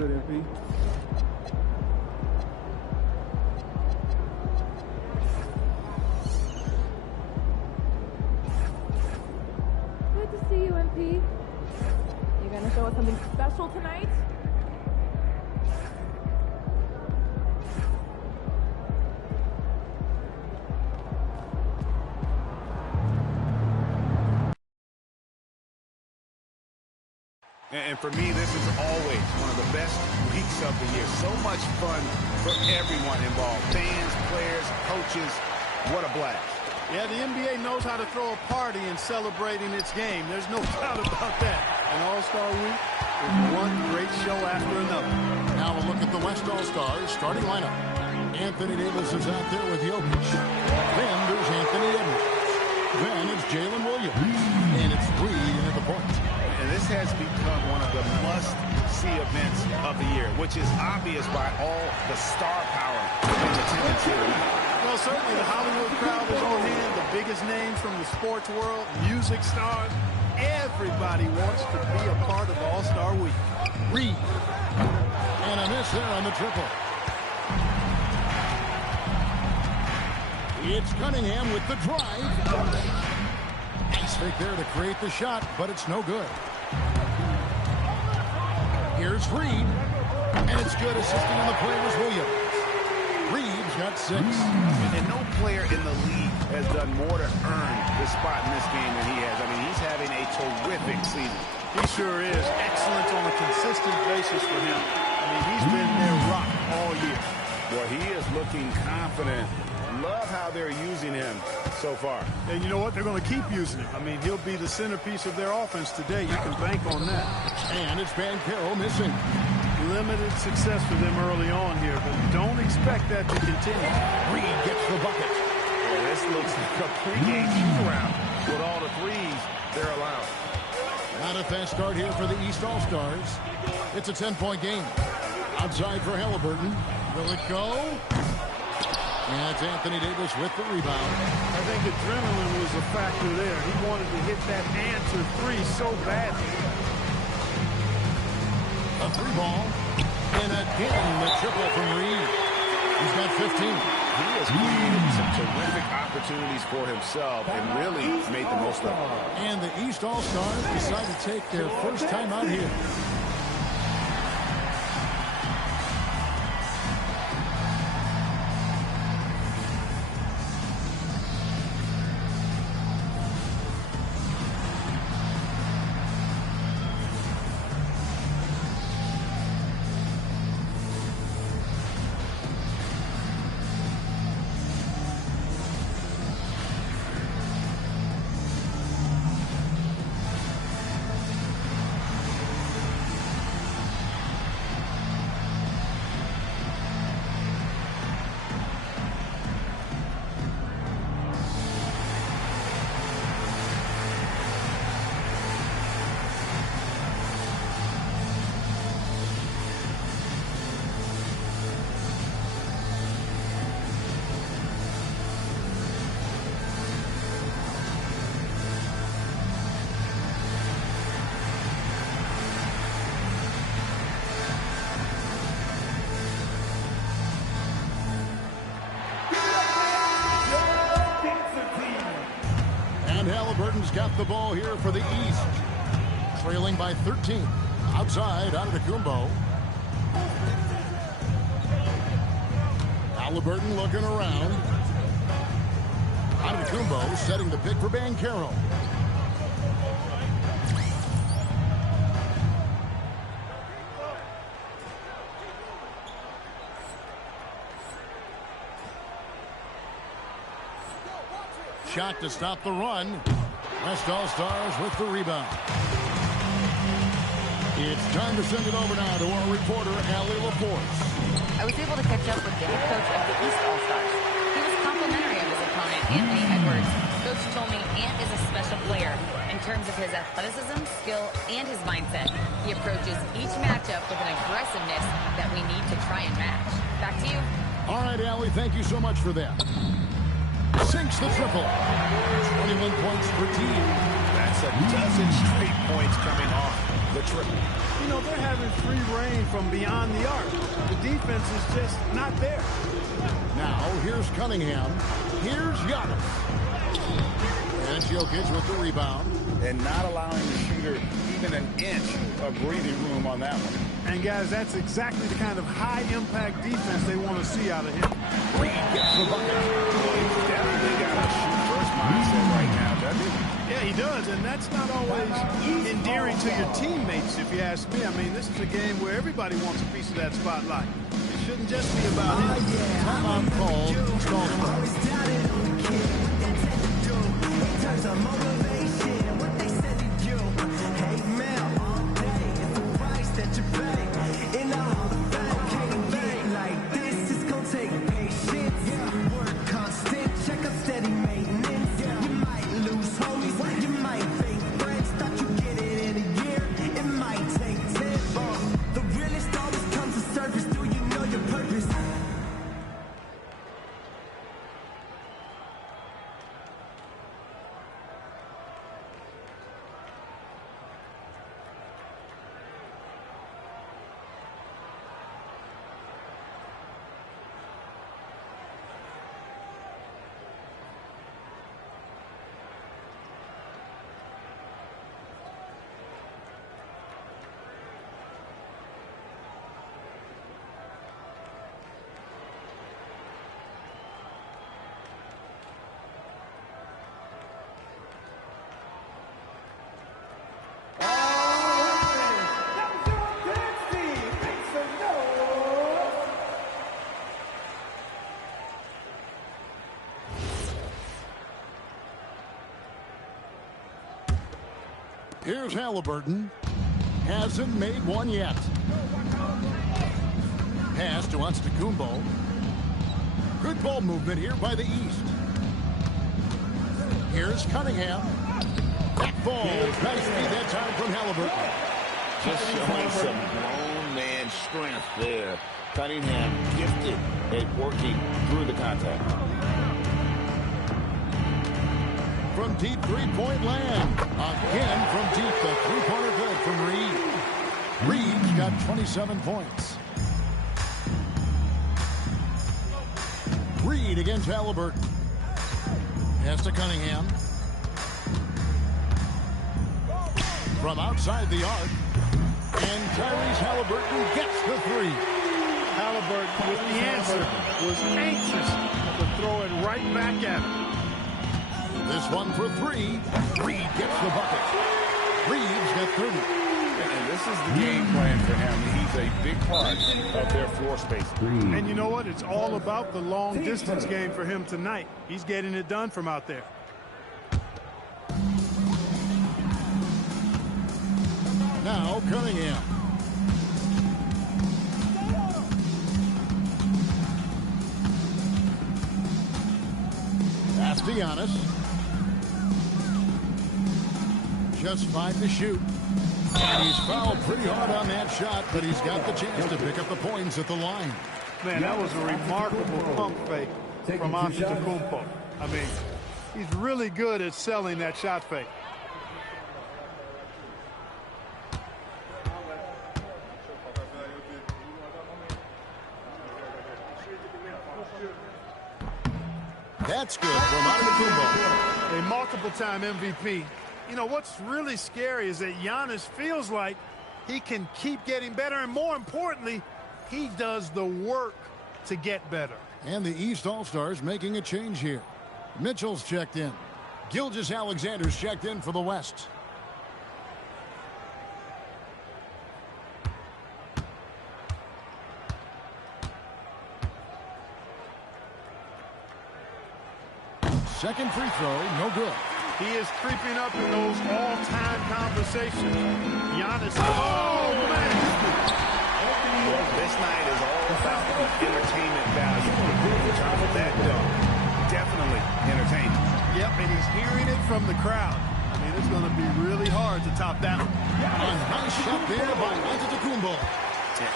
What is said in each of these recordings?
good, MP. Good to see you, MP. You gonna show us something special tonight? And for me, this is always one of the best weeks of the year. So much fun for everyone involved. Fans, players, coaches. What a blast. Yeah, the NBA knows how to throw a party in celebrating its game. There's no doubt about that. And All-Star Week is one great show after another. Now a look at the West All-Stars starting lineup. Anthony Davis is out there with Jokic. Then there's Anthony Edwards. Then it's Jalen Williams. And it's Reed in at the point. And this has become one of the must-see events of the year, which is obvious by all the star power in attendance here tonight. Well, certainly the Hollywood crowd is on hand, the biggest names from the sports world, music stars. Everybody wants to be a part of All-Star Week. Reed. And a miss there on the triple. It's Cunningham with the drive. Nice fake there to create the shot, but it's no good. Here's Reed. And it's good. Assisting on the play was Williams. Reed's got 6. And no player in the league has done more to earn this spot in this game than he has. I mean, he's having a terrific season. He sure is. Excellence on a consistent basis for him. I mean, he's been their rock all year. Well, he is looking confident. Love how they're using him so far. And you know what? They're going to keep using him. I mean, he'll be the centerpiece of their offense today. You can bank on that. And it's Banchero missing. Limited success for them early on here, but don't expect that to continue. Reed gets the bucket. Well, this looks like a pregame shoot-around with all the threes they're allowed. Not a fast start here for the East All-Stars. It's a 10-point game. Outside for Halliburton. Will it go? And it's Anthony Davis with the rebound. I think adrenaline was a factor there. He wanted to hit that answer 3 so badly. A 3-ball. And again, the triple from Reed. He's got 15. He has created some terrific opportunities for himself and really made the most of it. And the East All-Stars decide to take their first time out here. Halliburton's got the ball here for the East. Trailing by 13. Outside, out of the Kumbo. Halliburton looking around. Out of the Kumbo, setting the pick for Banchero. Shot to stop the run. West All-Stars with the rebound. It's time to send it over now to our reporter, Allie LaForce. I was able to catch up with the head coach of the East All-Stars. He was complimentary of his opponent, Anthony Edwards. Coach told me Ant is a special player in terms of his athleticism, skill, and his mindset. He approaches each matchup with an aggressiveness that we need to try and match. Back to you. All right, Allie, thank you so much for that. Sinks the triple. 21 points per team. That's a dozen straight points coming off the triple. You know, they're having free reign from beyond the arc. The defense is just not there. Now, here's Cunningham. Here's Giannis. And Jokic with the rebound. And not allowing the shooter even an inch of breathing room on that one. And, guys, that's exactly the kind of high-impact defense they want to see out of him. Reed gets the bucket. He's definitely got a shoot-first mindset right now, doesn't he? Yeah, he does, and that's not always endearing to your teammates, if you ask me. I mean, this is a game where everybody wants a piece of that spotlight. It shouldn't just be about him. Timeout called. Here's Halliburton. Hasn't made one yet. Pass to Antetokounmpo. Good ball movement here by the East. Here's Cunningham. That falls. Nice feed that time from Halliburton. Just showing some grown man strength there. Cunningham gifted at working through the contact. From deep three-point land. Again from deep. The three-pointer good from Reed. Reed's got 27 points. Reed against Halliburton. Pass to Cunningham. From outside the arc. And Tyrese Halliburton gets the three. Halliburton with the answer was anxious to throw it right back at him. This one for three. Reed gets the bucket. Reed's got 30. And this is the game plan for him. He's a big part of their floor space. And you know what? It's all about the long distance game for him tonight. He's getting it done from out there. Now Cunningham. Pass to Giannis. Just 5 to shoot. And he's fouled pretty hard on that shot, but he's got the chance to pick up the points at the line. Man, that was a remarkable pump fake from Antetokounmpo. I mean, he's really good at selling that shot fake. That's good from Antetokounmpo. A multiple-time MVP. You know, what's really scary is that Giannis feels like he can keep getting better, and more importantly, he does the work to get better. And the East All-Stars making a change here. Mitchell's checked in. Gilgeous-Alexander's checked in for the West. Second free throw, no good. He is creeping up in those all-time conversations. Giannis, oh, man. Well, this night is all about the entertainment value. In terms of that dunk, definitely entertaining. Yep, and he's hearing it from the crowd. I mean, it's going to be really hard to top that one. A nice shot there by Antetokounmpo.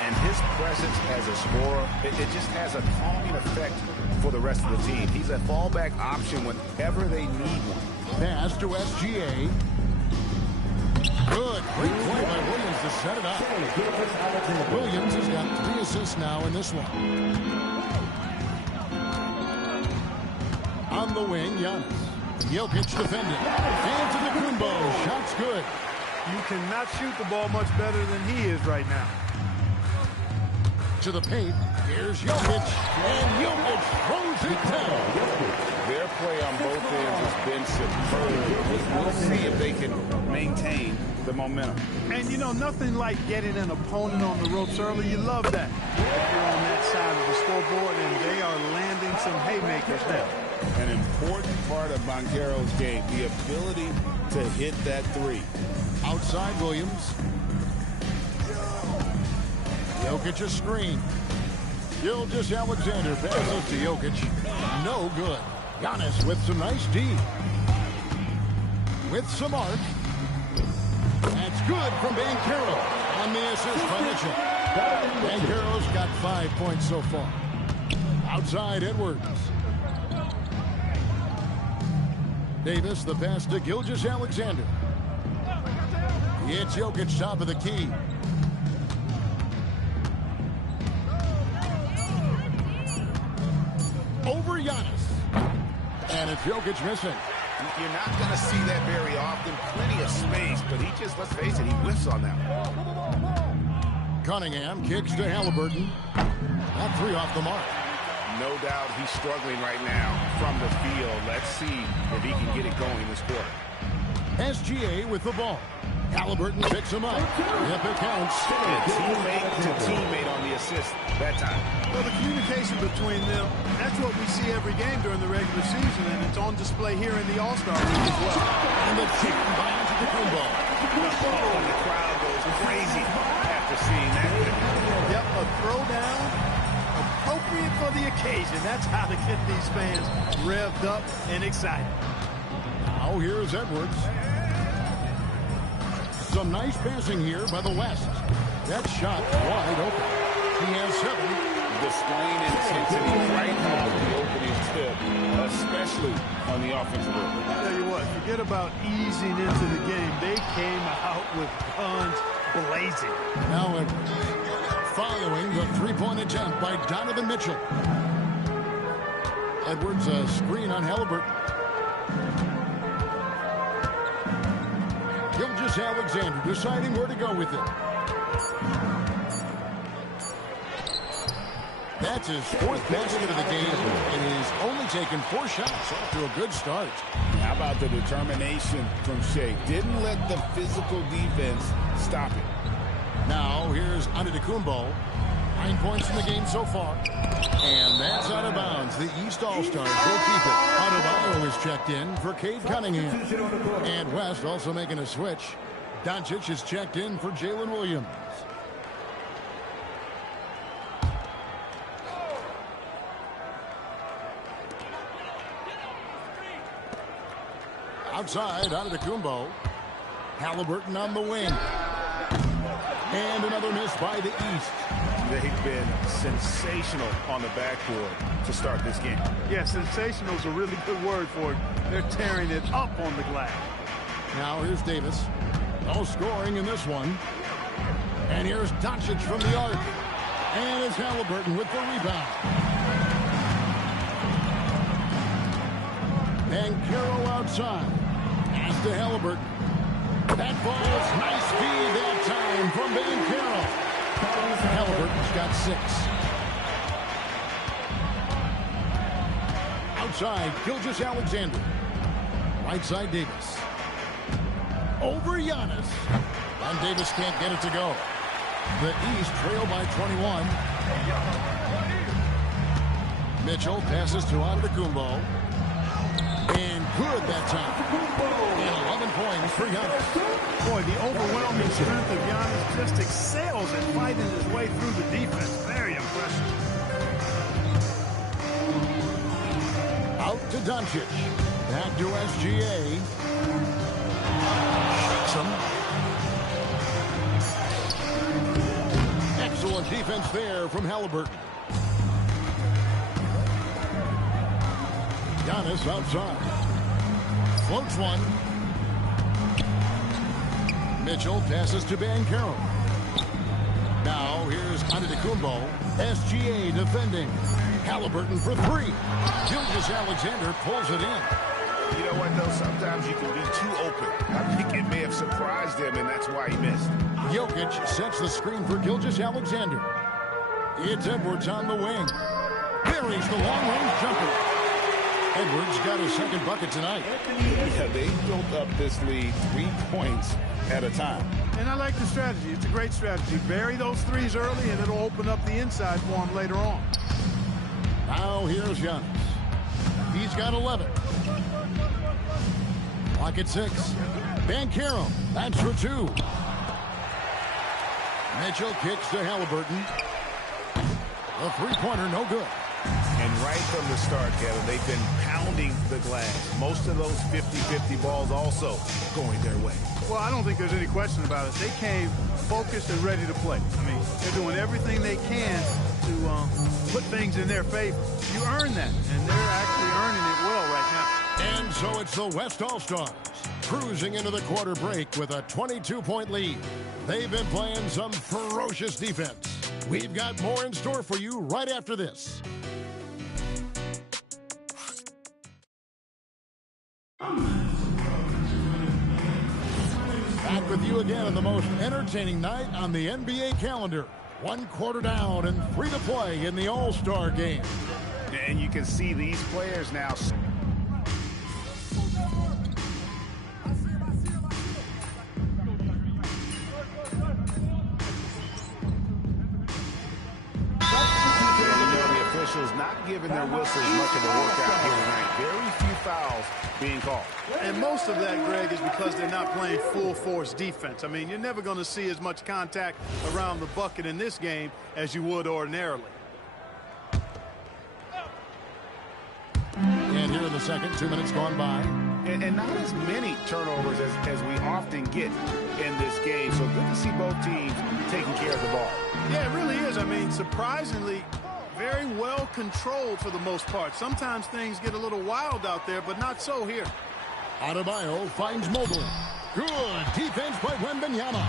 And his presence as a scorer, it just has a calming effect for the rest of the team. He's a fallback option whenever they need one. Pass to SGA. Good. Great play by Williams to set it up. Williams has got 3 assists now in this one. On the wing, Giannis. Jokic defending. Antetokounmpo. Shot's good. You cannot shoot the ball much better than he is right now. To the paint. Here's Jokic. And Jokic throws it down. Their play on both ends has been superb. We'll see if they can maintain the momentum. And, you know, nothing like getting an opponent on the ropes early. You love that. If you're on that side of the scoreboard, and they are landing some haymakers now. An important part of Banchero's game, the ability to hit that three. Outside Williams. Jokic a screen. Gilgeous-Alexander passes to Jokic. No good. Giannis with some nice D. With some arc. That's good from Banchero on the assist by Mitchell. Banchero's got 5 points so far. Outside Edwards. Davis, the pass to Gilgeous-Alexander. It's Jokic top of the key. Over Giannis. And it's Jokic missing. You're not going to see that very often. Plenty of space, but he just, let's face it, he whiffs on that one. Cunningham kicks to Halliburton. That 3 off the mark. No doubt he's struggling right now from the field. Let's see if he can get it going this quarter. SGA with the ball. Halliburton picks him up. Yep, it counts. Teammate to teammate on the assist that time. Well, the communication between them, that's what we see every game during the regular season, and it's on display here in the All-Star Week as well. And the kick by Antetokounmpo. And the crowd goes crazy after seeing that. Yep, a throwdown appropriate for the occasion. That's how to get these fans revved up and excited. Now here's Edwards. Some nice passing here by the West. That shot wide open. He has 7. Displaying intensity right on the opening tip, especially on the offensive end. I'll tell you what, forget about easing into the game. They came out with guns blazing. Now Edwards. Following the 3-point attempt by Donovan Mitchell. Edwards a screen on Halliburton. Gilgeous-Alexander deciding where to go with it. That's his 4th basket of the game, and he's only taken 4 shots. Off to a good start. How about the determination from Shea? Didn't let the physical defense stop him. Now here's Antetokounmpo. 9 points in the game so far. And that's out of bounds. The East All-Stars will keep it. Adebayo is checked in for Cade Cunningham. And West also making a switch. Doncic is checked in for Jalen Williams. Outside, Antetokounmpo. Halliburton on the wing. And another miss by the East. They've been sensational on the backboard to start this game. Yeah, sensational is a really good word for it. They're tearing it up on the glass. Now here's Davis. No scoring in this one. And here's Doncic from the arc. And it's Halliburton with the rebound. And Carroll outside. Pass to Halliburton. That ball's nice feed that time from Banchero. Halliburton's got 6. Outside, Gilgeous-Alexander. Right side, Davis. Over Giannis. And Davis can't get it to go. The East trail by 21. Mitchell passes to Antetokounmpo. And good that time. And 11 points for Giannis. Boy, the overwhelming strength of Giannis just excels at fighting his way through the defense. Very impressive. Out to Doncic. Back to SGA. Shoots him. Excellent defense there from Halliburton. Giannis outside. Floats one. Mitchell passes to Bancaro. Now here's Antetokounmpo. SGA defending. Halliburton for three. Gilgeous-Alexander pulls it in. You know what, though? Sometimes you can be too open. I think it may have surprised him, and that's why he missed. Jokic sets the screen for Gilgeous-Alexander. It's Edwards on the wing. Buries the long-range jumper. Edwards got his second bucket tonight. Yeah, they built up this lead 3 points at a time. And I like the strategy. It's a great strategy. Bury those threes early, and it'll open up the inside for him later on. Now here's Giannis. He's got 11. Clock at 6. Bancaro. That's for 2. Mitchell kicks to Halliburton. A three-pointer, no good. And right from the start, Kevin, they've been pounding the glass. Most of those 50-50 balls also going their way. Well, I don't think there's any question about it. They came focused and ready to play. I mean, they're doing everything they can to put things in their favor. You earn that, and they're actually earning it well right now. And so it's the West All-Stars cruising into the quarter break with a 22-point lead. They've been playing some ferocious defense. We've got more in store for you right after this. Back with you again on the most entertaining night on the NBA calendar. 1 quarter down and 3 to play in the All-Star game. And you can see these players now. The officials not giving their whistles much of a workout here tonight. Very few fouls being called. And most of that, Greg, is because they're not playing full-force defense. I mean, you're never going to see as much contact around the bucket in this game as you would ordinarily. And here in the second, 2 minutes gone by. And not as many turnovers as we often get in this game. So good to see both teams taking care of the ball. Yeah, it really is. I mean, surprisingly, very well controlled for the most part. Sometimes things get a little wild out there, but not so here. Adebayo finds Mobley. Good defense by Wembanyama.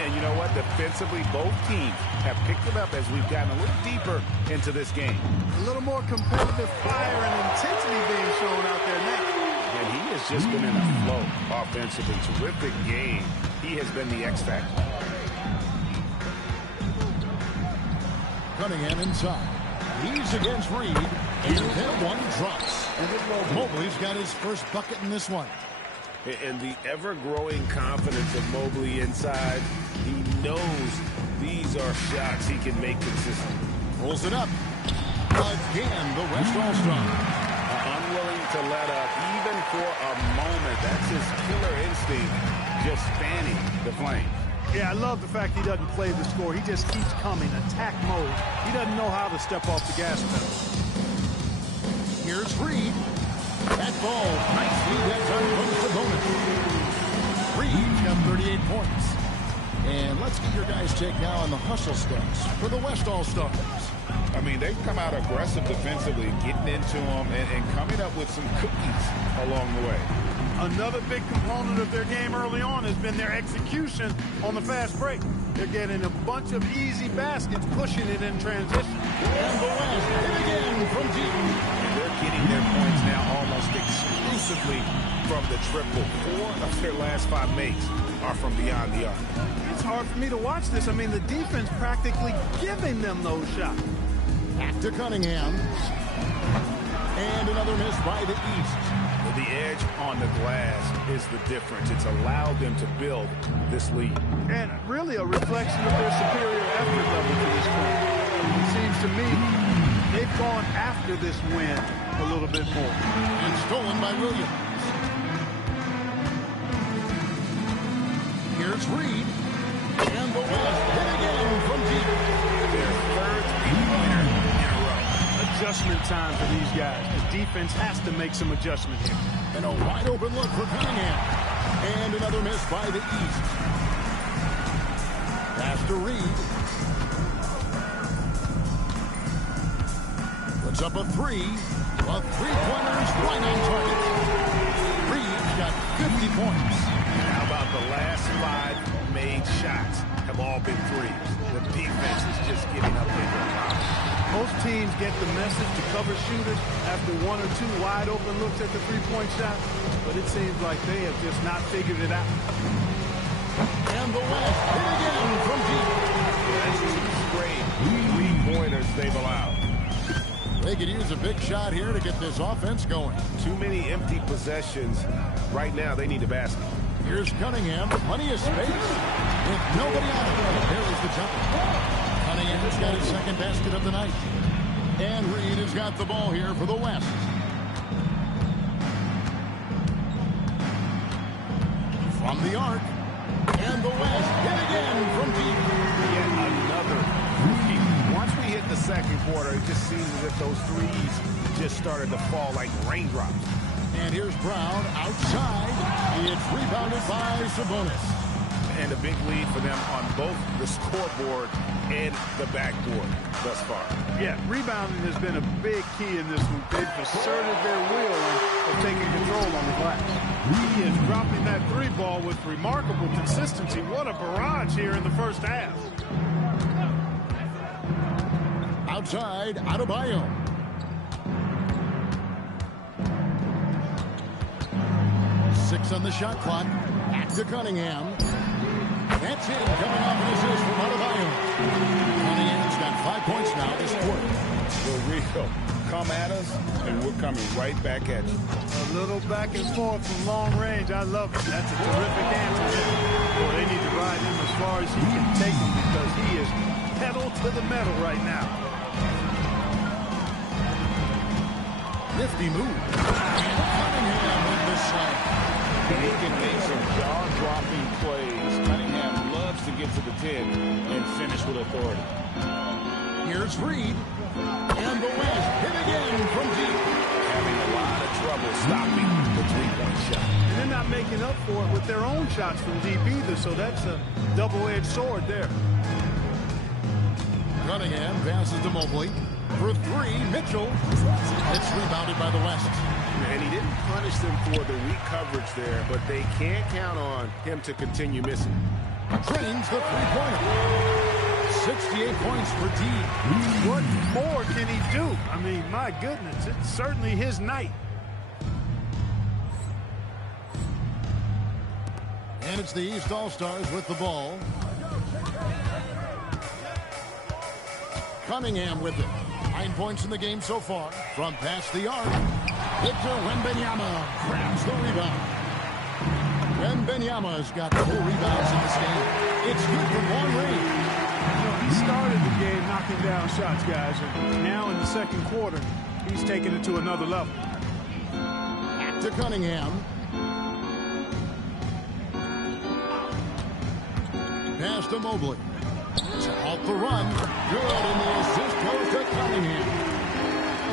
And you know what? Defensively, both teams have picked it up as we've gotten a little deeper into this game. A little more competitive fire and intensity being shown out there now. And he has just been in a flow offensively. Terrific game. He has been the X factor. Cunningham inside. He's against Reed. And then one drops. Mobley's got his first bucket in this one. And the ever-growing confidence of Mobley inside. He knows these are shots he can make consistently. Pulls it up. Again, the West All-Star. Unwilling to let up even for a moment. That's his killer instinct, just fanning the flame. Yeah, I love the fact he doesn't play the score. He just keeps coming, attack mode. He doesn't know how to step off the gas pedal. Here's Reed. That ball nicely gets on the bonus. Reed's got 38 points. And let's get your guys' take now on the hustle stats for the West All-Stars. I mean, they've come out aggressive defensively, getting into them and coming up with some cookies along the way. Another big component of their game early on has been their execution on the fast break. They're getting a bunch of easy baskets, pushing it in transition. And the West hit again from deep. They're getting their points now almost exclusively from the triple. 4 of their last 5 makes are from beyond the arc. It's hard for me to watch this. I mean, the defense practically giving them those shots. Back to Cunningham. And another miss by the East. The edge on the glass is the difference. It's allowed them to build this lead. And really a reflection of their superior effort level to this point. It seems to me they've gone after this win a little bit more. And stolen by Williams. Here's Reed. And the West hit again from deep. Their third three-pointer in a row. Adjustment time for these guys. The defense has to make some adjustment here. And a wide open look for Cunningham. And another miss by the East. Pass to Reed. Puts up a 3. A three-pointer's right on target. Reed's got 50 points. How about the last 5 made shots have all been threes. The defense is just giving up their ground. Most teams get the message to cover shooters after 1 or 2 wide open looks at the three-point shot, but it seems like they have just not figured it out. And the West hit again from deep. That's 2 straight three-pointers they've allowed. They could use a big shot here to get this offense going. Too many empty possessions. Right now, they need a basket. Here's Cunningham, plenty of space with nobody on it. Here is the jumper. Cunningham's got his second basket of the night. And Reed has got the ball here for the West. From the arc. And the West hit again from deep. Yet another three. Once we hit the second quarter, it just seems as if those threes just started to fall like raindrops. And here's Brown outside. It's rebounded by Sabonis. And a big lead for them on both the scoreboard and the backboard thus far. Yeah, rebounding has been a big key in this one. They've asserted their will of taking control on the glass. He is dropping that 3 ball with remarkable consistency. What a barrage here in the first half. Outside, Adebayo. Six on the shot clock. Back to Cunningham. That's in, coming off an assist from Adebayo. Cunningham's got 5 points now this quarter. For real. Come at us, and we're coming right back at you. A little back and forth from long range. I love it. That's a terrific answer. Boy, they need to ride him as far as he can take him because he is pedal to the metal right now. Nifty move. And Cunningham with the slam. He can make some jaw-dropping plays. Cunningham loves to get to the 10 and finish with authority. Here's Reed. And the West hit again from deep. Having a lot of trouble stopping the three-point shot. And they're not making up for it with their own shots from deep either, so that's a double-edged sword there. Cunningham passes to Mobley. For 3, Mitchell. It's rebounded by the West. And he didn't punish them for the weak coverage there, but they can't count on him to continue missing. Drains the three-pointer. 68 points for D. What more can he do? I mean, my goodness, it's certainly his night. And it's the East All-Stars with the ball. Cunningham with it. 9 points in the game so far. From past the arc, Victor Wembanyama grabs the rebound. Wembanyama's got 4 rebounds in this game. It's good from long range. He started the game knocking down shots, guys, and now in the second quarter, he's taking it to another level. Back to Cunningham. Pass to Mobley. Off the run. Good, and the assist goes to Cunningham.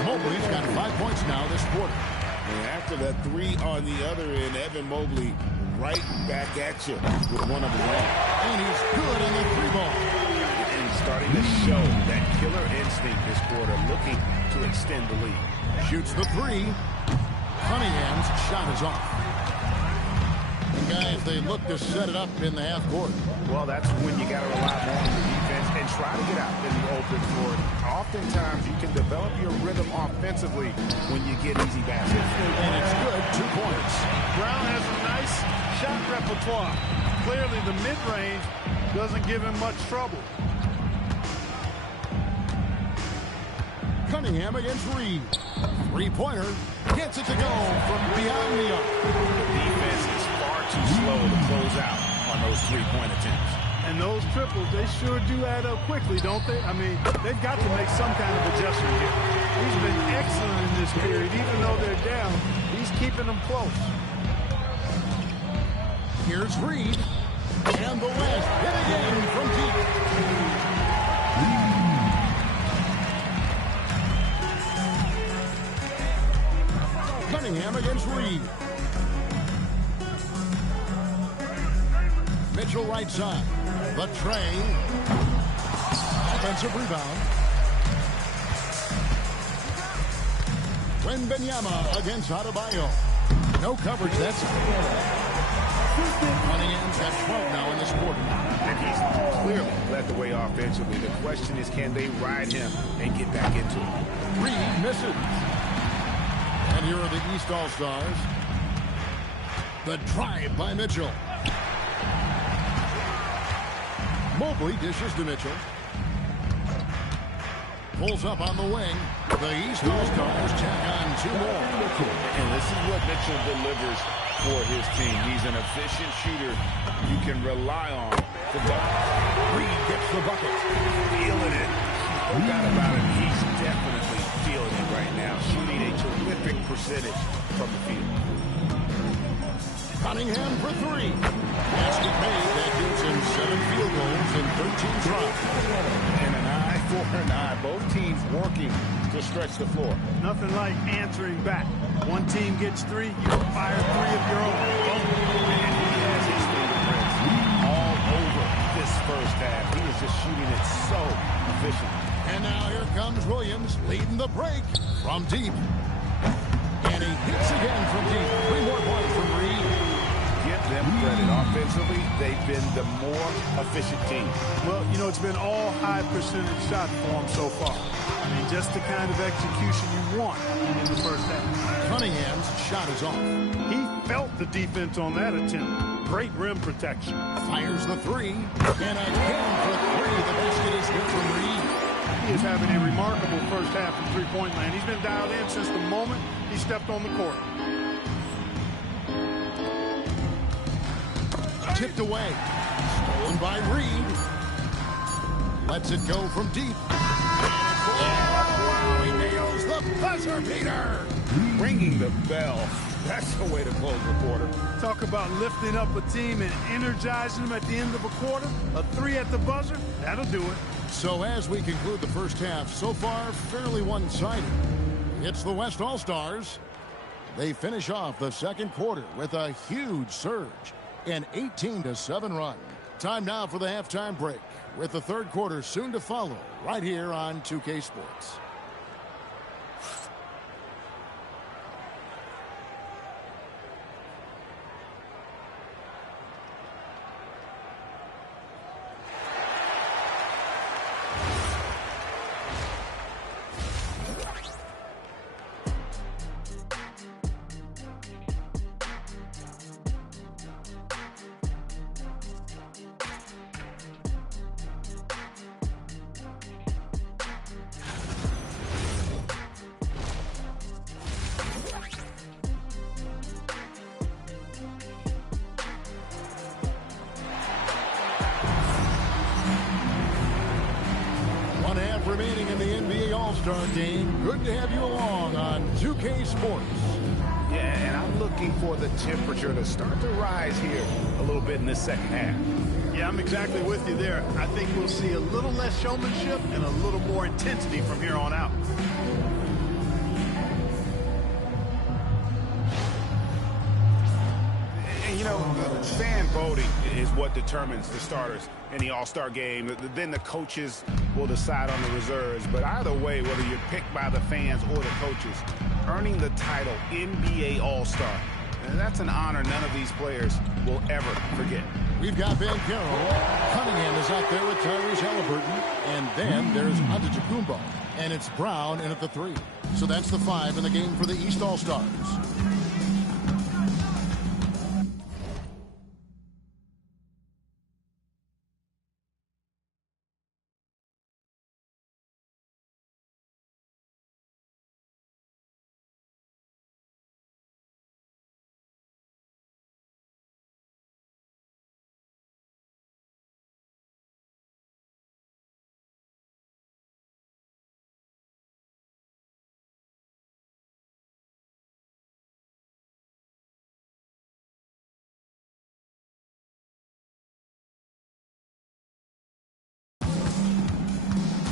Mobley's got 5 points now this quarter. And after that 3 on the other end, Evan Mobley right back at you with one of the own. And he's good on the 3-ball. And he's starting to show that killer instinct this quarter, looking to extend the lead. Shoots the 3. Cunningham's shot is off. And guys, they look to set it up in the half court. Well, that's when you got to rely more on the defense and try to get out in the open court. Oftentimes, you can develop your rhythm offensively when you get easy baskets. And it's good, 2 points. Brown has a nice shot repertoire. Clearly, the mid-range doesn't give him much trouble. Cunningham against Reed. 3-pointer. Gets it to go from beyond the arc. The defense is far too slow to close out on those 3-point attempts. And those triples, they sure do add up quickly, don't they? I mean, they've got to make some kind of adjustment here. He's been excellent in this period. Even though they're down, he's keeping them close. Here's Reed. And the West hit again from deep. Cunningham against Reed. Mitchell right side. The tray. Offensive rebound. Wembanyama against Adebayo. No coverage that time. Cunningham's got 12 now in this quarter. And he's clearly led the way offensively. The question is, can they ride him and get back into it? Reed misses. And here are the East All-Stars. The drive by Mitchell. Mobley dishes to Mitchell. Pulls up on the wing. The East All-Stars tack on 2 more. And this is what Mitchell delivers for his team. He's an efficient shooter you can rely on to bucket. Reed gets the bucket. Feeling it. No doubt about it. He's definitely feeling it right now. Shooting a terrific percentage from the field. Cunningham for 3. Basket made. That gives him 7 field goals and 13 tries. And an eye for an eye. Both teams working to stretch the floor. Nothing like answering back. One team gets 3, you fire 3 of your own. And he has his fingerprints all over this first half. He is just shooting it so efficiently. And now here comes Williams leading the break from deep. And he hits again from deep. 3 more points from Reed. Give them credit. Offensively, they've been the more efficient team. Well, you know, it's been all high percentage shots for them so far. I mean, just the kind of execution you want in the first half. Cunningham's shot is off. He felt the defense on that attempt. Great rim protection. Fires the 3. And again for 3. The basket is here from Reed. He is having a remarkable first half from three-point land. He's been dialed in since the moment he stepped on the court. Tipped away. Stolen by Reed. Lets it go from deep. He nails the buzzer beater. Ringing the bell. That's the way to close the quarter. Talk about lifting up a team and energizing them at the end of a quarter. A 3 at the buzzer, that'll do it. So as we conclude the first half, so far fairly one-sided. It's the West All-Stars. They finish off the second quarter with a huge surge. An 18-7 run. Time now for the halftime break, with the third quarter soon to follow right here on 2K Sports. Remaining in the NBA All-Star game. Good to have you along on 2K Sports. Yeah, and I'm looking for the temperature to start to rise here a little bit in this second half. Yeah, I'm exactly with you there. I think we'll see a little less showmanship and a little more intensity from here on out. And, you know, fan voting is what determines the starters in the All-Star game. Then the coaches will decide on the reserves. But either way, whether you're picked by the fans or the coaches, earning the title NBA All-Star, and that's an honor none of these players will ever forget. We've got Ben Carroll. Cunningham is out there with Tyrese Halliburton. And then there's Antetokounmpo. And it's Brown in at the 3. So that's the 5 in the game for the East All-Stars.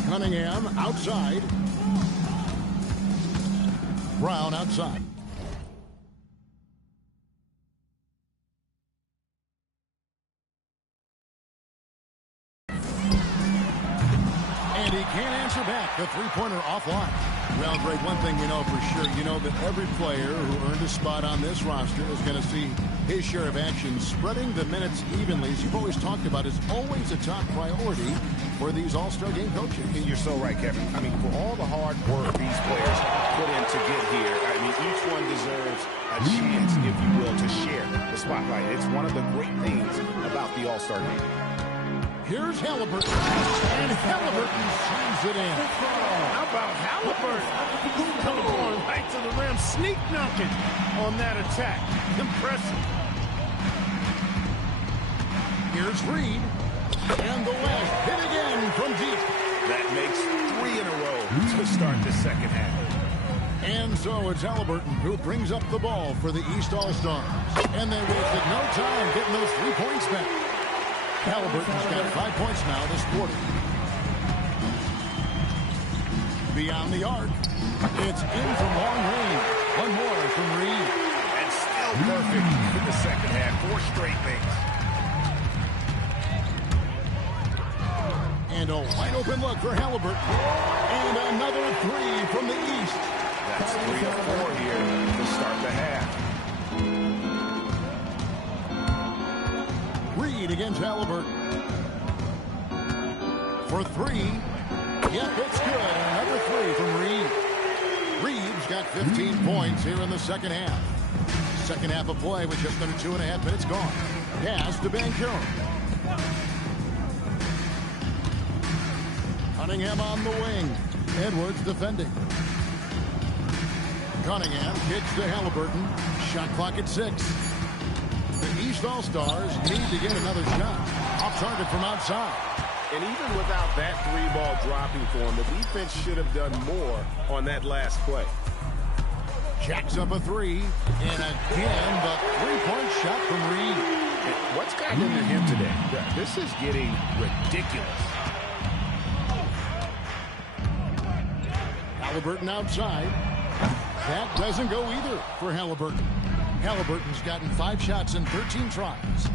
Cunningham outside. Brown outside. And he can't answer back. The three-pointer offline. Well, Greg, one thing we know for sure, you know that every player who earned a spot on this roster is going to see his share of action. Spreading the minutes evenly, as you've always talked about, is always a top priority for these All-Star game coaches. And you're so right, Kevin. I mean, for all the hard work these players put in to get here, I mean, each one deserves a chance, if you will, to share the spotlight. It's one of the great things about the All-Star game. Here's Halliburton, and Halliburton slams it in. How about Halliburton? Going right to the rim, sneak knocking on that attack. Impressive. Here's Reed, and the West hit again from deep. That makes 3 in a row to start the second half. And so it's Halliburton who brings up the ball for the East All-Stars. And they wasted no time getting those 3 points back. Halliburton's got 5 points now this quarter. Beyond the arc, it's in from long range. One more from Reed. And still perfect in the second half. 4 straight makes. And a wide open look for Halliburton. And another 3 from the East. That's 3 of 4 here to start the half. Reed against Halliburton. For 3. Yep, it's good. Another 3 from Reed. Reed's got 15 points here in the second half. Second half of play with just under 2.5 minutes gone. Pass to Banchero. Cunningham on the wing. Edwards defending. Cunningham kicks to Halliburton. Shot clock at 6. The East All-Stars need to get another shot. Off target from outside. And even without that 3-ball dropping for him, the defense should have done more on that last play. Jacks up a 3. And again, the 3-point shot from Reed. And what's gotten into him today? This is getting ridiculous. Halliburton outside. That doesn't go either for Halliburton. Halliburton's gotten 5 shots in 13 tries.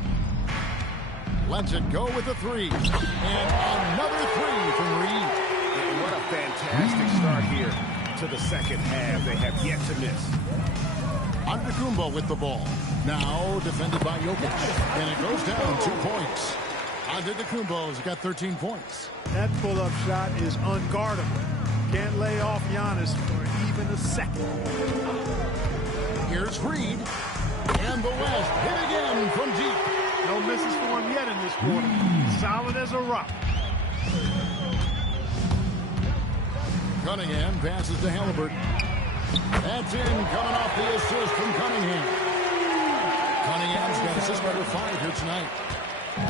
Lets it go with a 3. And another 3 from Reed. And what a fantastic start here to the second half. They have yet to miss. Antetokounmpo with the ball. Now defended by Jokic. And it goes down 2 points. Antetokounmpo's got 13 points. That pull-up shot is unguardable. Can't lay off Giannis for even a second. Here's Reed. And the West hit again from deep. No misses for him yet in this quarter. Solid as a rock. Cunningham passes to Halliburton. That's in, coming off the assist from Cunningham. Cunningham's got assist number 5 here tonight.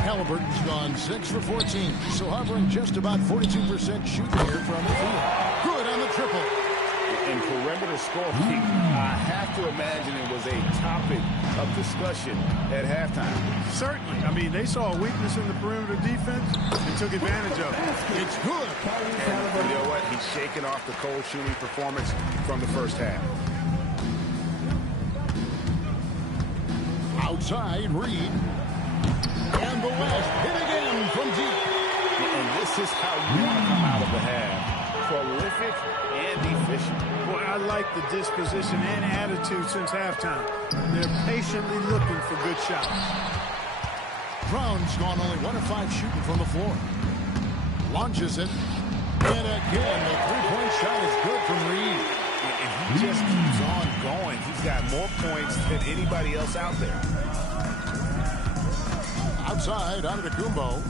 Halliburton's gone 6 for 14, so hovering just about 42% shooting here from the field. Good on the triple. And perimeter scoring, I have to imagine it was a topic of discussion at halftime. Certainly. I mean, they saw a weakness in the perimeter defense and took advantage of it. It's good. And you know what? He's shaking off the cold shooting performance from the first half. Outside, Reed. And the West hit again from deep. And this is how you want to come out of the half. Prolific and efficient. Boy, I like the disposition and attitude since halftime. They're patiently looking for good shots. Brown's gone only 1 of 5 shooting from the floor. Launches it. And again, the 3-point shot is good from Reed. And he just keeps on going. He's got more points than anybody else out there. Outside, Antetokounmpo.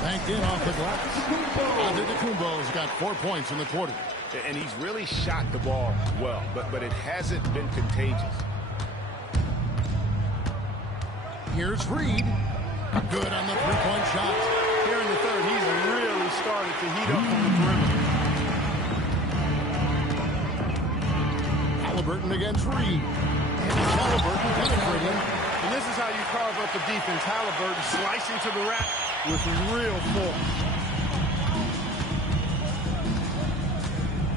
Banked in off the glass. Antetokounmpo's got 4 points in the quarter. And he's really shot the ball well, but it hasn't been contagious. Here's Reed. Good on the 3-point shot. Here in the third, he's really started to heat up from the perimeter. Halliburton against Reed. Halliburton penetrating. And this is how you carve up a defense. Halliburton slicing to the rack with real force.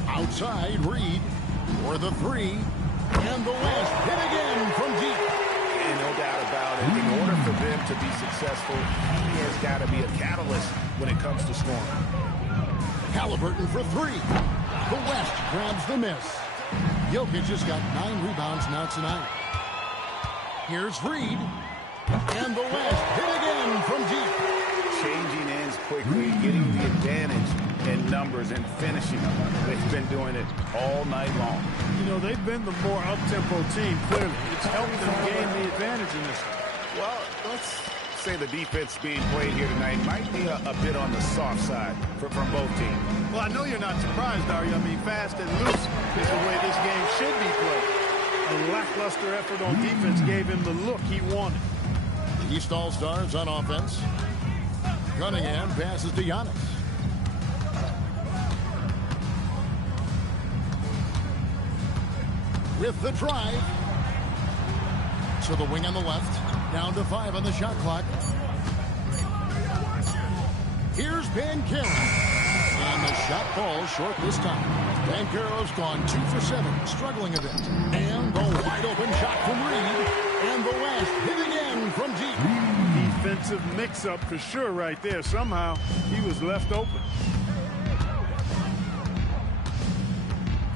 Outside, Reed for the 3. And the West hit again from deep. And doubt about it. In order for them to be successful, he has got to be a catalyst when it comes to scoring. Halliburton for three. The West grabs the miss. Jokic has got 9 rebounds now tonight. Here's Reed. And the West hit again from deep. Changing ends quickly, getting the advantage in numbers and finishing. They've been doing it all night long. You know, they've been the more up-tempo team, clearly. It's helped them gain the advantage in this. Well, let's say the defense being played here tonight might be a bit on the soft side from both teams. Well, I know you're not surprised, are you? I mean, fast and loose is the way this game should be played. A lackluster effort on defense gave him the look he wanted. The East All-Stars on offense. Cunningham passes to Giannis. With the drive. To the wing on the left. Down to 5 on the shot clock. Here's Banchero. And the shot falls short this time. Banchero's gone 2 for 7, struggling a bit. And the wide open shot from Reed. And the West hit again from deep. Defensive mix-up for sure right there. Somehow he was left open.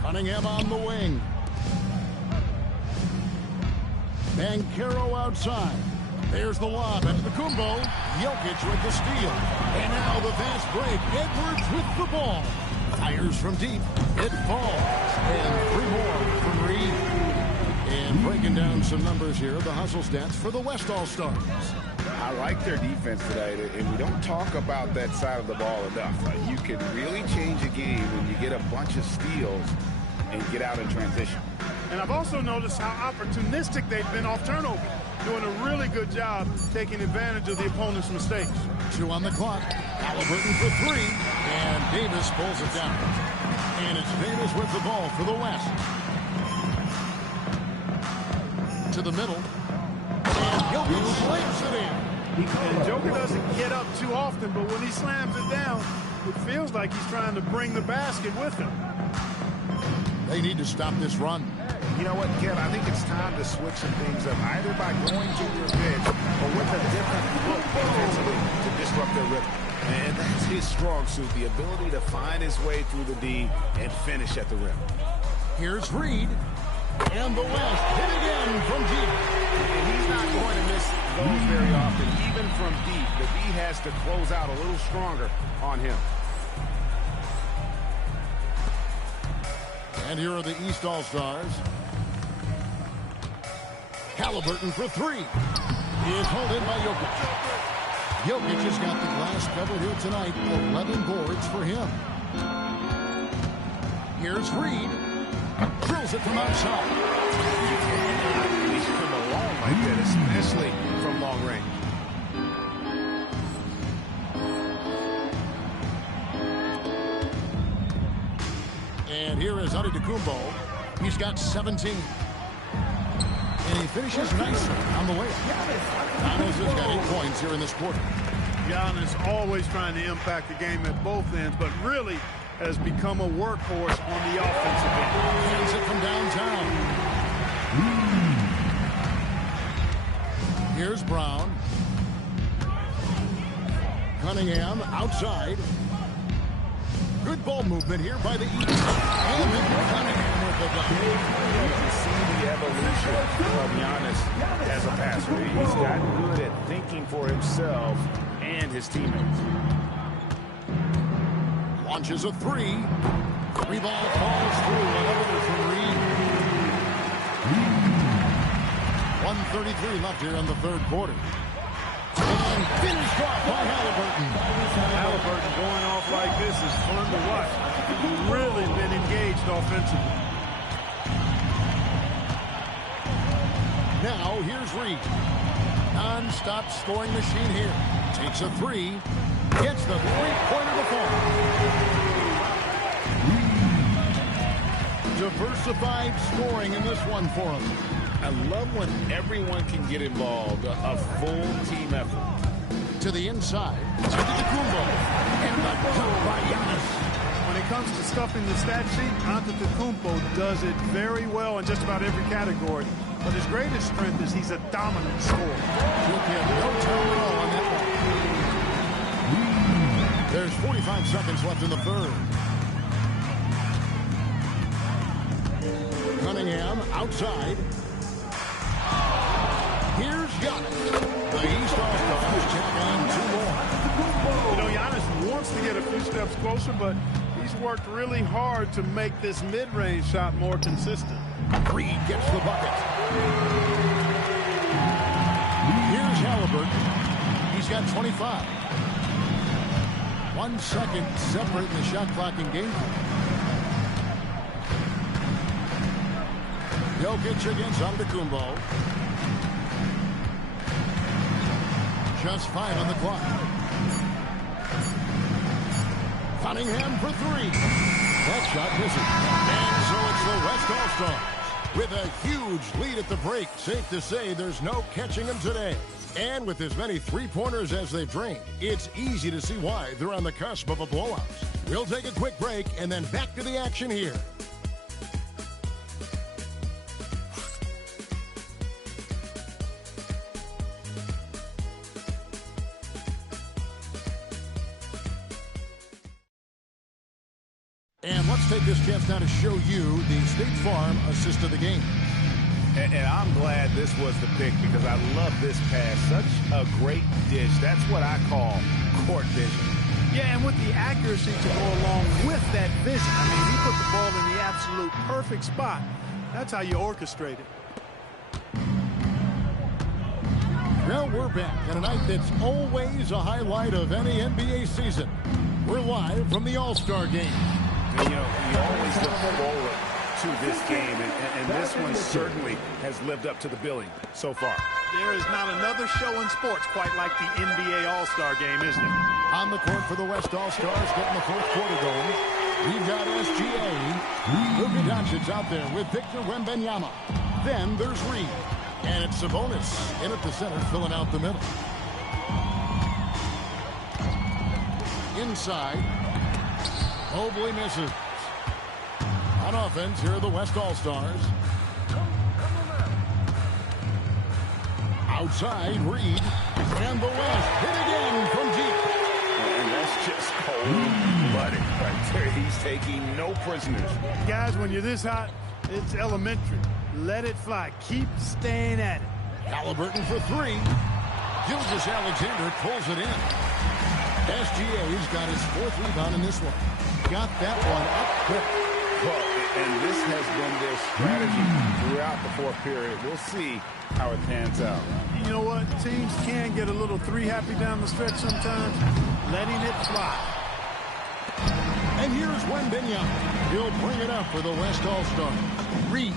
Cunningham on the wing. Banchero outside. There's the lob at Kumbo. Jokic with the steal. And now the fast break. Edwards with the ball. Fires from deep. It falls. And 3 more from Reed. And breaking down some numbers here, the hustle stats for the West All-Stars. I like their defense tonight, and we don't talk about that side of the ball enough. You can really change a game when you get a bunch of steals and get out in transition. And I've also noticed how opportunistic they've been off turnover, doing a really good job taking advantage of the opponent's mistakes. 2 on the clock. Halliburton for 3, and Davis pulls it down. And it's Davis with the ball for the West. To the middle. And Jokic slams it in. And Joker doesn't get up too often, but when he slams it down, it feels like he's trying to bring the basket with him. They need to stop this run. You know what, Kev? I think it's time to switch some things up, either by going to your bench or with a different look defensively to disrupt their rhythm. And that's his strong suit, the ability to find his way through the D and finish at the rim. Here's Reed. And the West hit again from deep. And he's not going to miss those very often, even from deep. The D has to close out a little stronger on him. And here are the East All-Stars. Halliburton for 3. He is hauled in by Jokic. Jokic has got the glass cover here tonight. 11 boards for him. Here's Reed. Drills it from outside. You cannot leave him alone like that, especially from long range. And here is Antetokounmpo. He's got 17. And he finishes nicely on the way. Giannis has got 8 points here in this quarter. Giannis always trying to impact the game at both ends, but really has become a workhorse on the offensive end. Hands it from downtown. Here's Brown. Cunningham outside. Good ball movement here by the East. And Cunningham with the block. You can see the evolution of Giannis as a passer. He's gotten good at thinking for himself and his teammates. Launches a 3. Rebound falls through. Another from Reed. 1:33 left here in the third quarter. And finished off by Halliburton. Halliburton going off like this is fun to watch. He's really been engaged offensively. Now here's Reed. Non-stop scoring machine here. Takes a 3. Gets the three-pointer to fall. Diversified scoring in this one for him. I love when everyone can get involved, a full team effort. To the inside. Antetokounmpo. And the dunk by Giannis. When it comes to stuffing the stat sheet, Antetokounmpo does it very well in just about every category. But his greatest strength is he's a dominant scorer. Took him no time at all on that one. There's 45 seconds left in the third. Cunningham outside. Here's Giannis. The East All-Stars check on 2 more. You know, Giannis wants to get a few steps closer, but he's worked really hard to make this mid-range shot more consistent. Reed gets the bucket. Here's Halliburton. He's got 25. 1 second separating the shot clock and game clock. Jokic against Antetokounmpo. Just 5 on the clock. Cunningham for 3. That shot misses. And so it's the West All-Stars with a huge lead at the break. Safe to say there's no catching them today. And with as many three-pointers as they've drained, it's easy to see why they're on the cusp of a blowout. We'll take a quick break and then back to the action here. And let's take this chance now to show you the State Farm assist of the game. And I'm glad this was the pick because I love this pass. Such a great dish. That's what I call court vision. Yeah, and with the accuracy to go along with that vision. I mean, he put the ball in the absolute perfect spot. That's how you orchestrate it. Well, we're back on a night that's always a highlight of any NBA season. We're live from the All-Star Game. And, you know, you always look forward to this game, and this one certainly has lived up to the billing so far. There is not another show in sports quite like the NBA All-Star Game, is there? On the court for the West All-Stars, getting the fourth quarter going. We've got SGA. Luka Doncic out there with Victor Wembanyama. Then there's Reed. And it's Sabonis in at the center, filling out the middle. Inside. Mobley misses. On offense, here are the West All-Stars. Outside, Reed. And the West hit again from deep. And that's just cold-blooded right there. He's taking no prisoners. Guys, when you're this hot, it's elementary. Let it fly. Keep staying at it. Halliburton for 3. Gilgeous-Alexander pulls it in. SGA's got his 4th rebound in this one. Got that one up quick. Well, and this has been their strategy throughout the 4th period. We'll see how it pans out. You know what? Teams can get a little 3-happy down the stretch sometimes. Letting it fly. And here's Wembanyama. He'll bring it up for the West All-Stars. Reed.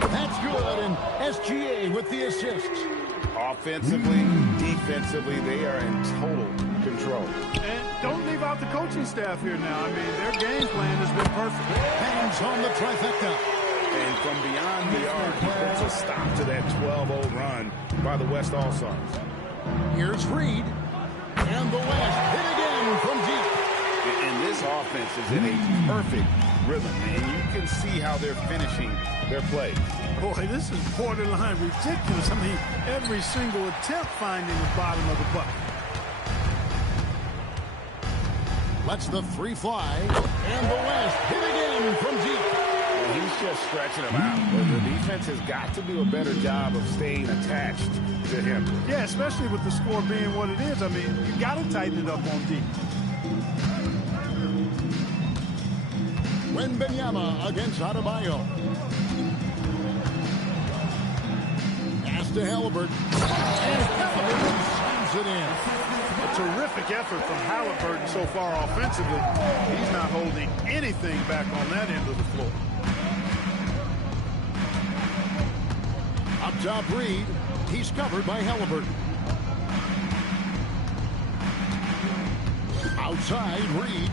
That's good, and SGA with the assists. Offensively, defensively, they are in total control. And don't leave out the coaching staff here now. I mean, their game plan has been perfect. Hangs on the trifecta. And from beyond the arc, he puts a stop to that 12-0 run by the West All-Stars. Here's Reed. And the West hit again from deep. And this offense is in a perfect rhythm, and you can see how they're finishing their plays. Boy, this is borderline ridiculous. I mean, every single attempt finding the bottom of the bucket. Lets the 3 fly. And the West hit again from deep. And he's just stretching them out. The defense has got to do a better job of staying attached to him. Yeah, especially with the score being what it is. I mean, you got to tighten it up on deep. Wembanyama against Adebayo. Pass to Halliburton. And Halliburton slams it in. A terrific effort from Halliburton so far offensively. He's not holding anything back on that end of the floor. Up top, Reed. He's covered by Halliburton. Outside, Reed.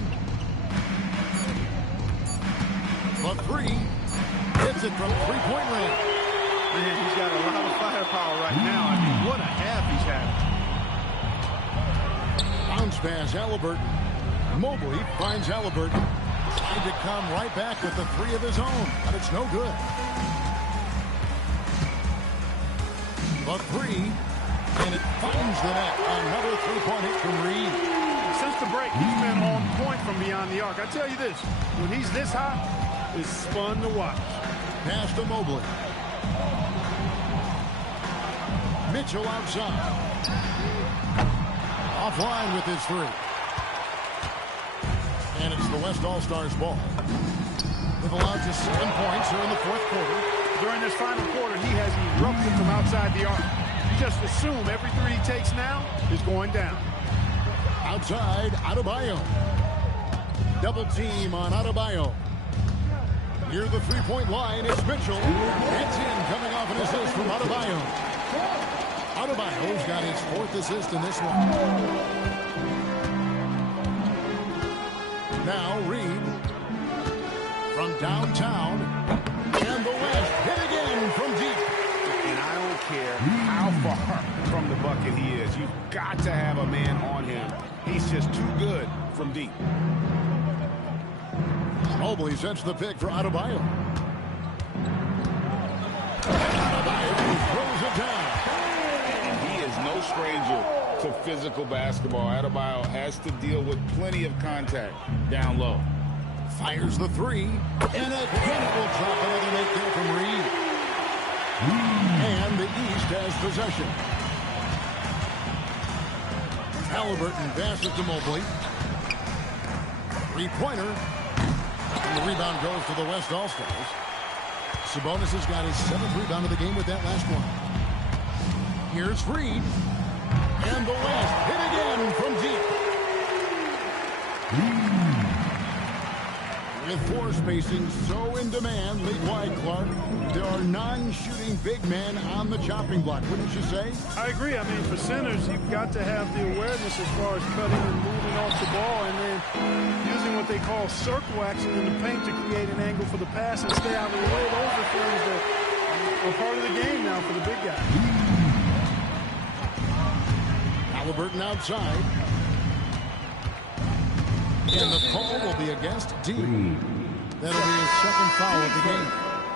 The 3. Hits it from three-point range. Man, he's got a lot of firepower right now. I mean, what a half he's had. Bounce pass, Halliburton. Mobley finds Halliburton. Trying to come right back with the 3 of his own, but it's no good. A three, and it finds the net. Another three-point hit from Reed. Since the break, he's been on point from beyond the arc. I tell you this, when he's this hot, it's fun to watch. Pass to Mobley. Mitchell outside. Offline with his three. And it's the West All-Stars ball. They've allowed just 7 points here in the fourth quarter. During this final quarter, he has erupted from outside the arc. You just assume every three he takes now is going down. Outside, Adebayo. Double team on Adebayo. Near the three-point line, it's Mitchell. That's in, coming off an assist from Adebayo. Adebayo's got his fourth assist in this one. Now Reed from downtown. And the West hit again from deep. And I don't care how far from the bucket he is. You've got to have a man on him. He's just too good from deep. Mobley sets the pick for Adebayo. Adebayo throws it down. And he is no stranger to physical basketball. Adebayo has to deal with plenty of contact down low. Fires the three. And again it will drop another make there from Reed. And the East has possession. Halliburton passes to Mobley. Three-pointer. And the rebound goes to the West All-Stars. Sabonis has got his 7th rebound of the game with that last one. Here's Reed. And the West hit again from deep. With four spacing so in demand, league-wide, Clark, there are non-shooting big men on the chopping block, wouldn't you say? I agree. I mean, for centers, you've got to have the awareness as far as cutting and moving off the ball and then using what they call circle action in the paint to create an angle for the pass and stay out of the way. Those are things that are part of the game now for the big guy. Halliburton outside. And the call will be against D. That'll be his second foul of the game.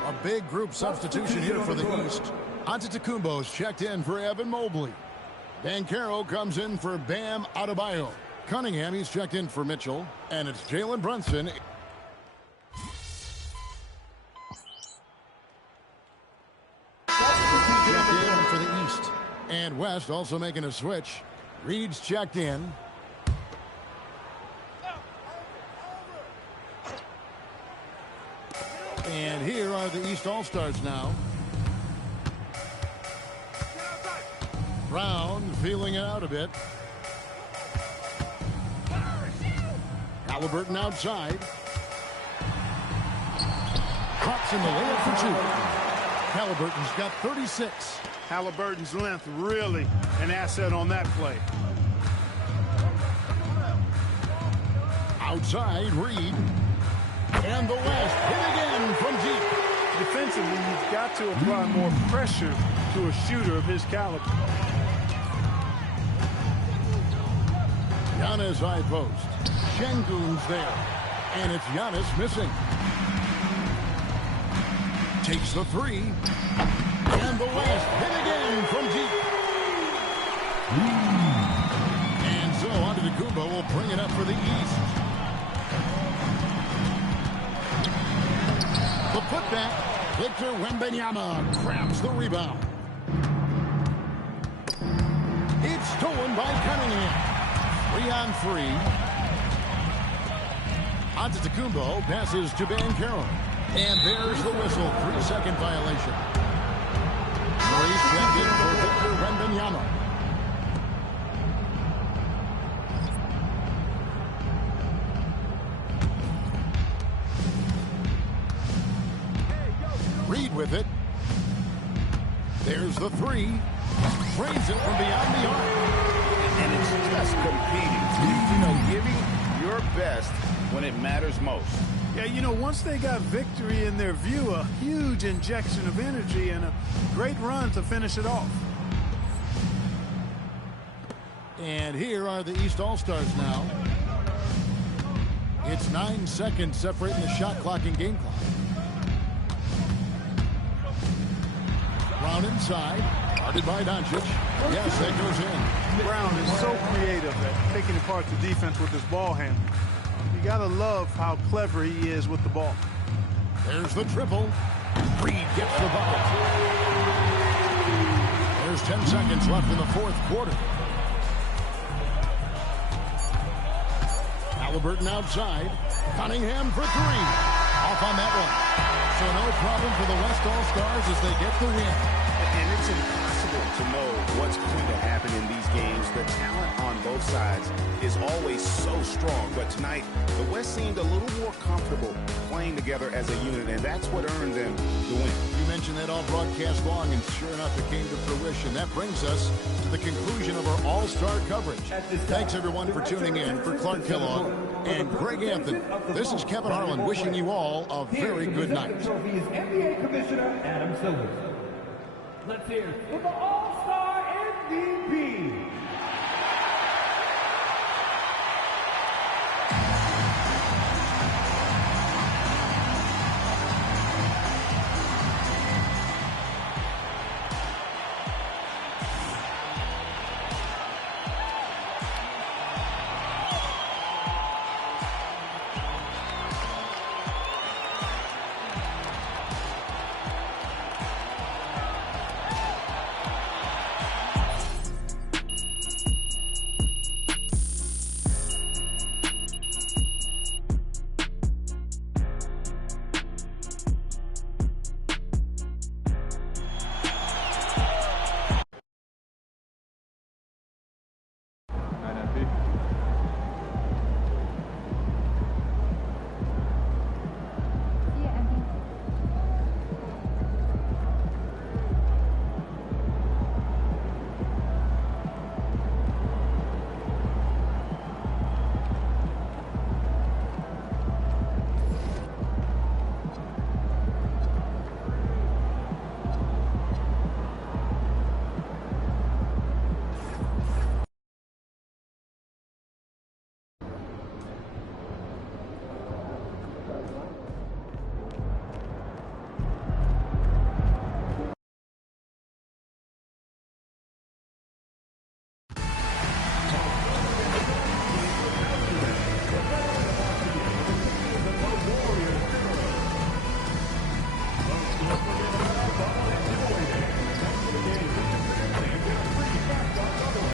A big group substitution here for the East. Antetokounmpo's checked in for Evan Mobley. Banchero comes in for Bam Adebayo. Cunningham, he's checked in for Mitchell. And it's Jalen Brunson. Checked in for the East. And West also making a switch. Reed's checked in. And here are the East All-Stars now. Brown feeling it out a bit. Halliburton outside. Cuts in the layup for two. Halliburton's got 36. Halliburton's length really an asset on that play. Outside, Reed. And the West hit again from deep. Defensively, you've got to apply more pressure to a shooter of his caliber. Giannis high post. Şengün's there. And it's Giannis missing. Takes the three. And the West hit again from deep. And so Antetokounmpo will bring it up for the East. The putback. Victor Wembanyama grabs the rebound. It's stolen by Cunningham. 3-on-3. Antetokounmpo passes to Banchero. And there's the whistle. 3-second violation. Murray's checked in for Victor Wembanyama. Reed with it. There's the three. Drains it from beyond the arc. And it's just competing. You know, giving your best when it matters most. Yeah, you know, once they got victory in their view, a huge injection of energy and a great run to finish it off. And here are the East All-Stars now. It's 9 seconds separating the shot clock and game clock. Brown inside. Guarded by Doncic. Yes, that goes in. Brown is so creative at picking apart the defense with his ball handle. You got to love how clever he is with the ball. There's the triple. Reed gets the bucket. There's 10 seconds left in the fourth quarter. Halliburton outside. Cunningham for three. Off on that one. So no problem for the West All-Stars as they get the win. And it's impossible to know what's going to happen in these games. The talent on both sides is always so strong. But tonight, the West seemed a little more comfortable playing together as a unit, and that's what earned them the win. You mentioned that all broadcast long, and sure enough, it came to fruition. That brings us to the conclusion of our All-Star coverage. Thanks, everyone, for tuning in. For Clark Kellogg and Greg Anthony, this is Kevin Harlan wishing you all a very good night. NBA Commissioner Adam Silver. Let's hear for the All-Star MVP,